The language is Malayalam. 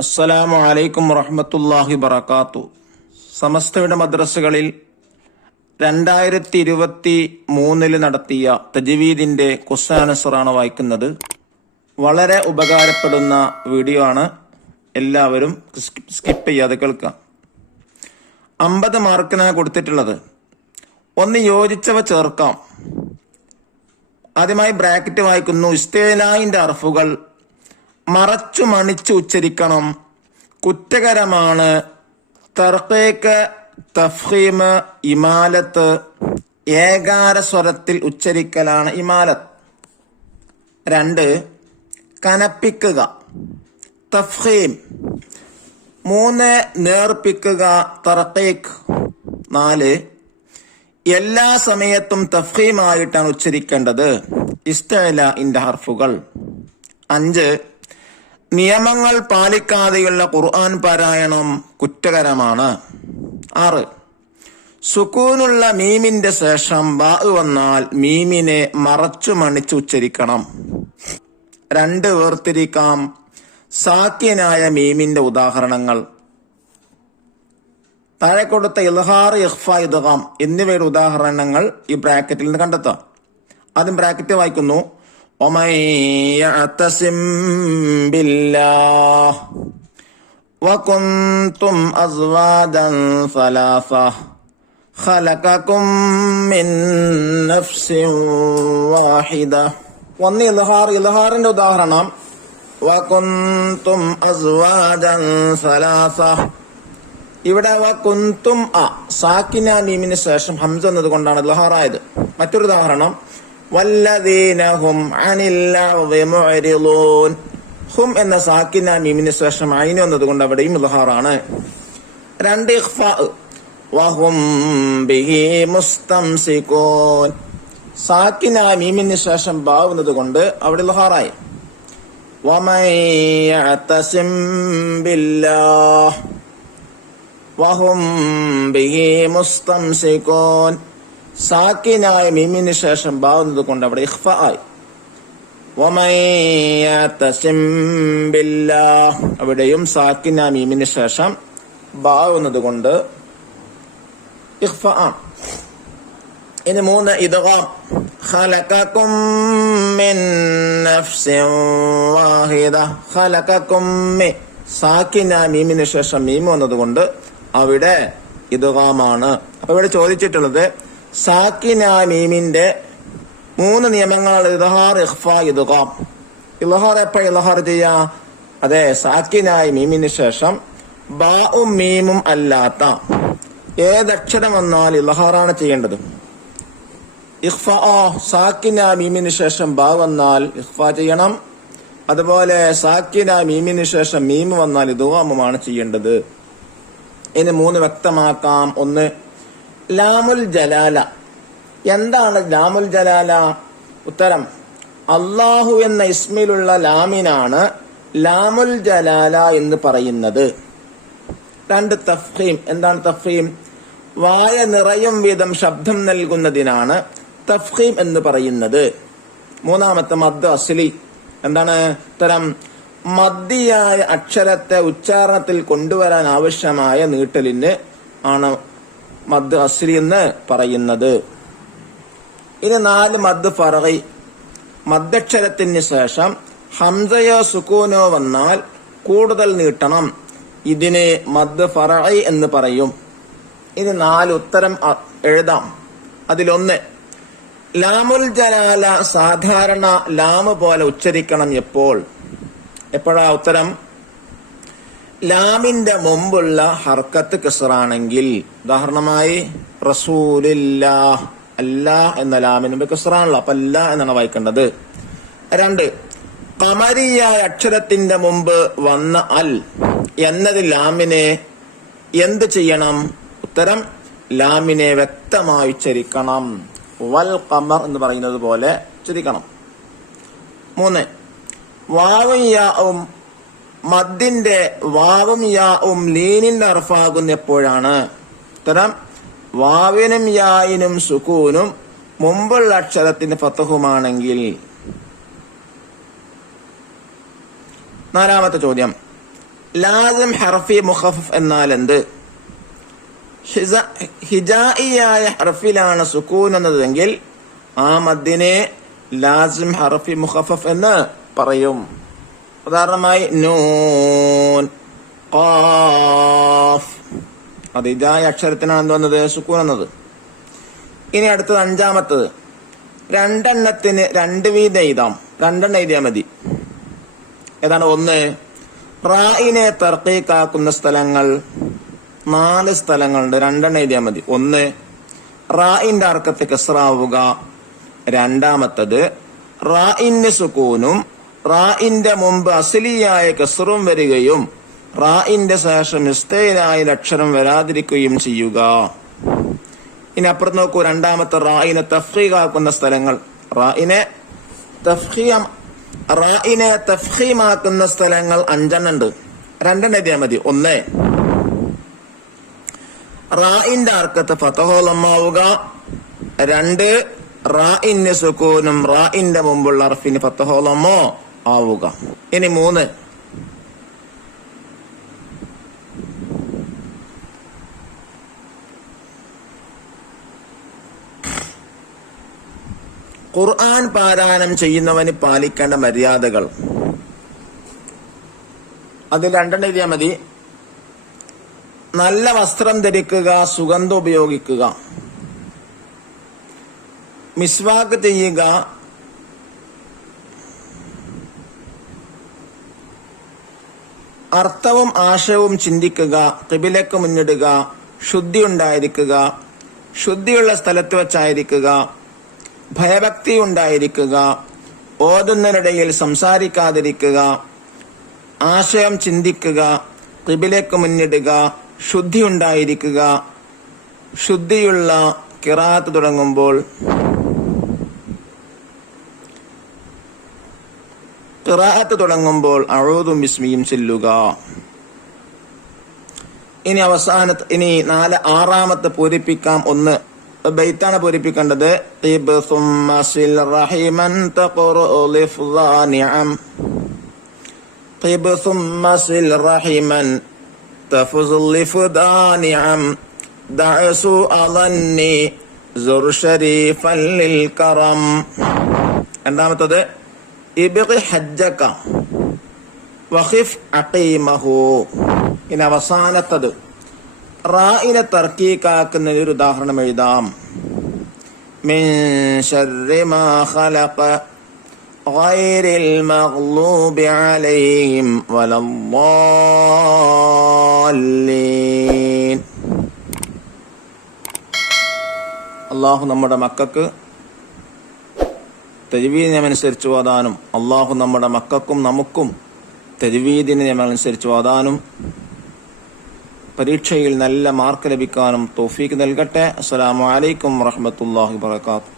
അസ്സലാമു അലൈക്കും വറഹ്മത്തുള്ളാഹി വബറകാതുഹു. സമസ്തയുടെ മദ്രസകളിൽ 2023 നടത്തിയ തജ്വീദിന്റെ ക്വസ്റ്റ്യൻ ആൻസറാണ് വായിക്കുന്നത്. വളരെ ഉപകാരപ്പെടുന്ന വീഡിയോ ആണ്, എല്ലാവരും സ്കിപ്പ് ചെയ്യാതെ കേൾക്കുക. 50 മാർക്കിനാണ് കൊടുത്തിട്ടുള്ളത്. ഒന്ന് യോജിച്ചവ ചേർക്കാം. ആദ്യമായി ബ്രാക്കറ്റ് വായിക്കുന്നു. ഇസ്തിലാഹിന്റെ അർഫുകൾ മറച്ചു മണിച്ചു ഉച്ചരിക്കണം. കുറ്റകരമാണ് തർഖീഖ്, തഫ്ഖീം, ഇമാലത്ത്. ഏകാര സ്വരത്തിൽ ഉച്ചരിക്കലാണ് ഇമാലത്ത്. 2 കനപ്പിക്കുക, തഫ്ഖീം. 3 നേർപ്പിക്കുക, തർഖീഖ്. 4 എല്ലാ സമയത്തും തഫ്ഖീമായിട്ടാണ് ഉച്ചരിക്കേണ്ടത്, ഇസ്തിലാഹിന്റെ ഹർഫുകൾ. 5 നിയമങ്ങൾ പാലിക്കാതെയുള്ള ഖുർആൻ പാരായണം കുറ്റകരമാണ്. 6 സുക്കൂനുള്ള മീമിന്റെ ശേഷം ബാ വന്നാൽ മീമിനെ മറച്ചു മണിച്ച് ഉച്ചരിക്കണം. 2 വേർതിരിക്കാം സാക്കിനായ മീമിന്റെ ഉദാഹരണങ്ങൾ. താഴെ കൊടുത്ത ഇൽഹാർ, ഇഖ്ഫ, ഇദ്ഗാം എന്നിവയുടെ ഉദാഹരണങ്ങൾ ഈ ബ്രാക്കറ്റിൽ നിന്ന് കണ്ടെത്താം. ആദ്യം ബ്രാക്കറ്റ് വായിക്കുന്നു. ومن يعتصم بالله وكنتم أزواجا ثلاثة خلقكم من نفس واحدة. ഒന്ന് ഇൽഹാറിന്റെ ഉദാഹരണം വകുന്തും അസ്വാജൻ സലാസ. ഇവിടെ വകുന്തും സാക്കിന മീമിന് ശേഷം ഹംസ എന്നതുകൊണ്ടാണ് ഇൽഹാറായത്. മറ്റൊരു ഉദാഹരണം വല്ലദീന ഹും അനിൽ ലഗ്വി മുഅ്രിദൂൻ. ഹും എന്ന സാക്കിന മീമിന് ശേഷം ഐന് എന്നതുകൊണ്ട് അവിടെയും ഇൽഹാറാണ്. 2 ഇഖ്ഫാ വഹും ബിഹി മുസ്തംസികൂൻ. സാക്കിന മീമിന് ശേഷം ബാ എന്നതുകൊണ്ട് അവിടെ ഇൽഹാറായി. വമൻ യഅതസിം ബില്ലാഹ് വഹും ബിഹി മുസ്തംസികൂൻ. സാക്കിനായ മീമിന് ശേഷം ബാ എന്നതുകൊണ്ട് അവിടെ ഇഖ്ഫ ആയി. വമൻ യഅതസിം ബില്ലാഹ് അവിടെയും സാക്കിന മീമിന് ശേഷം ബാ എന്നതുകൊണ്ട് ഇഖ്ഫ ആണ്. ഇനി 3 ഇദ്ഗാം. ഖലഖകും മിൻ നഫ്സിൻ വാഹിദ. ഖലഖകും സാക്കിന മീമിന് ശേഷം മീം എന്നതുകൊണ്ട് അവിടെ ഇദ്ഗാമാണ്. അപ്പൊ ഇവിടെ ചോദിച്ചിട്ടുള്ളത് സാക്കിന മീമിന്റെ 3 നിയമങ്ങളാണ് ഇദ്ഹാർ, ഇഖ്ഫ, ഇദ്ഗാം. ഇൽഹാർ എപ്പോഴും ഇൽഹാർ ചെയ്യാ? അതെ, സാക്കിനായ മീമിന് ശേഷം ബാഉം മീമും അല്ലാത്ത ഏതക്ഷരം വന്നാൽ ഇൽഹാറാണ് ചെയ്യേണ്ടത്. ഇഖ്ഫ സാക്കിന മീമിന് ശേഷം ബാ വന്നാൽ ഇഖ്ഫ ചെയ്യണം. അതുപോലെ സാക്കിന മീമിന് ശേഷം മീം വന്നാൽ ഇദ്ഗാമുമാണ് ചെയ്യേണ്ടത്. ഇനി 3 വ്യക്തമാക്കാം. 1 ലാമുൽ ജലാല. എന്താണ് ലാമുൽ ജലാല? ഉത്തരം അല്ലാഹു എന്ന ഇസ്മിലുള്ള ലാമിനാണ് ലാമുൽ ജലാല എന്ന് പറയുന്നത്. 2 തഫ്ഖീം. എന്താണ് തഫ്ഖീം? വായ നിറയും വിധം ശബ്ദം നൽകുന്നതിനാണ് തഫ്ഖീം എന്ന് പറയുന്നത്. 3 മദ് അസ്ലി. എന്താണ് ഉത്തരം? മദ്ദിയായ അക്ഷരത്തെ ഉച്ചാരണത്തിൽ കൊണ്ടുവരാൻ ആവശ്യമായ നീട്ടലിന് ആണ് മദ് അസ്ലി എന്ന് പറയുന്നത്. ഇനി 4 മദ് ഫർഈ. മദ്ദക്ഷരത്തിന് ശേഷം ഹംസയോ സുകൂനോ വന്നാൽ കൂടുതൽ നീട്ടണം. ഇതിന് മദ് ഫർഈ എന്ന് പറയും. ഇനി 4 ഉത്തരം എഴുതാം. അതിലൊന്ന് ലാമുൽ ജലാല സാധാരണ ലാമ് പോലെ ഉച്ചരിക്കണം. എപ്പോഴാ ഉത്തരം? ലാമിന്റെ മുമ്പുള്ള ഹർക്കത്ത് കിസ്റാണെങ്കിൽ. ഉദാഹരണമായി റസൂലില്ലാഹ്, അല്ലാഹ് എന്ന ലാമിന് മുമ്പ് കിസ്റാണല്ലോ, അപ്പൊ അല്ലാ എന്നാണ് വായിക്കേണ്ടത്. 2 ഖമരിയായ അക്ഷരത്തിന്റെ മുമ്പ് വന്ന അൽ എന്നത് ലാമിനെ എന്ത് ചെയ്യണം? ഉത്തരം ലാമിനെ വ്യക്തമായി ഉച്ചരിക്കണം. വൽ ഖമർ എന്ന് പറയുന്നത് പോലെ ഉച്ചരിക്കണം. 3 വാവും യാവും. മദ്ദിന്റെ വാവും യാവും ലീനിന്റെ അർഫാകുന്ന എപ്പോഴാണ്? ഉത്തരം വാവിനും യായിനും സുകൂനും മുമ്പുള്ള അക്ഷരത്തിന് ഫത്ഹുമാണെങ്കിൽ. 4-ാമത്തെ ചോദ്യം ലാസിം ഹർഫി മുഖഫഫ് എന്നാൽ എന്ത്? ഹിജായിയായ ഹർഫിലാണ് സുക്കൂൻ എന്നതെങ്കിൽ ആ മദ്ദിനെ ലാസിം ഹർഫി മുഖഫഫ് എന്ന് പറയും. ഉദാഹരണമായി നൂൻ, ഖാഫ്, അത് ഹിജായ അക്ഷരത്തിനാണ് എന്ത് വന്നത്? സുക്കൂൻ എന്നത്. ഇനി അടുത്തത് അഞ്ചാമത്തത്, രണ്ടെണ്ണത്തിന് രണ്ട് വീതം എഴുതാം. രണ്ടെണ്ണം എഴുതിയാൽ മതി. ഏതാണ്? ഒന്ന്, റായിനെ തർക്കീക്കാക്കുന്ന സ്ഥലങ്ങൾ 4 സ്ഥലങ്ങളുണ്ട്. രണ്ടെണ്ണം എഴുതിയാൽ മതി. ഒന്ന്, റായിന്റെ അർക്കത്ത് കസ്റാവുക. രണ്ടാമത്തത്, റായിന് സുക്കൂനും റായിന്റെ മുമ്പ് അസ്ലിയായ കസ്റും വരികയും റായിന്റെ ശേഷം ഇസ്തീനായ അക്ഷരം വരാതിരിക്കുകയും ചെയ്യുക. ഇനി അപ്പുറത്ത് നോക്കൂ, രണ്ടാമത്തെ റായിനെ തഫ്ഖീഖാക്കുന്ന സ്ഥലങ്ങൾ. റായിനെ തഫ്ഖീമാക്കുന്ന സ്ഥലങ്ങൾ 5 ഉണ്ട്. 2 എഴുതിയാൽ മതി. ഒന്ന്, റായിന്റെ അർക്കത്ത് ഫതഹുള്ളമാവുക. 2, റായിന് സുക്കൂനും റായിന്റെ മുമ്പുള്ള അർഫിന് ഫതഹുള്ളമോ ആവുക. ഇനി 3, ഖുർആൻ പാരായണം ചെയ്യുന്നവന് പാലിക്കേണ്ട മര്യാദകൾ. അതിൽ 2 എഴുതിയാൽ മതി. നല്ല വസ്ത്രം ധരിക്കുക, സുഗന്ധം ഉപയോഗിക്കുക, മിസ്വാക്ക് ചെയ്യുക, അർത്ഥവും ആശയവും ചിന്തിക്കുക, ഖിബിലക്ക് മുന്നിടുക, ശുദ്ധി ഉണ്ടായിരിക്കുക, ശുദ്ധിയുള്ള സ്ഥലത്ത് വെച്ചായിരിക്കുക, ഭയഭക്തി ഉണ്ടായിരിക്കുക, ഓതുന്നതിനിടയിൽ സംസാരിക്കാതിരിക്കുക, ആശയം ചിന്തിക്കുക, ഖിബിലക്ക് മുന്നിടുക, ശുദ്ധി ഉണ്ടായിരിക്കുക, ശുദ്ധിയുള്ള ഖിറാഅത്ത് തുടങ്ങുമ്പോൾ അഊദു ബിസ്മിയും ചൊല്ലുക. ഇനി ഇനി 6 പൂരിപ്പിക്കാം. 1 ബൈത്താണ് പൂരിപ്പിക്കേണ്ടത്. രണ്ടാമത്തത് ഇബ്ഖി ഹജ്ജക വഖിഫ് അഖീമഹു. ഇനി അവസാനത്തത് റായിനെ തർക്കീക്കാക്കുന്നതിന് ഒരു ഉദാഹരണം എഴുതാം. മിൻ ശർരി മാ ഖലഖ ഗൈറിൽ മഗ്ലൂബി അലൈഹിം വലദ്ദാല്ലീൻ. അല്ലാഹു നമ്മുടെ മക്കൾക്ക് തജ്വീദ് നിയമമനുസരിച്ച് ഓതാനും അല്ലാഹു നമ്മുടെ മക്കൾക്കും നമുക്കും തജ്വീദിന് നിയമമനുസരിച്ച് ഓതാനും പരീക്ഷയിൽ നല്ല മാർക്ക് ലഭിക്കാനും തൗഫീഖ് നൽകട്ടെ. അസ്സലാമു അലൈക്കും വറഹ്മത്തുള്ളാഹി വബറകാതുഹു.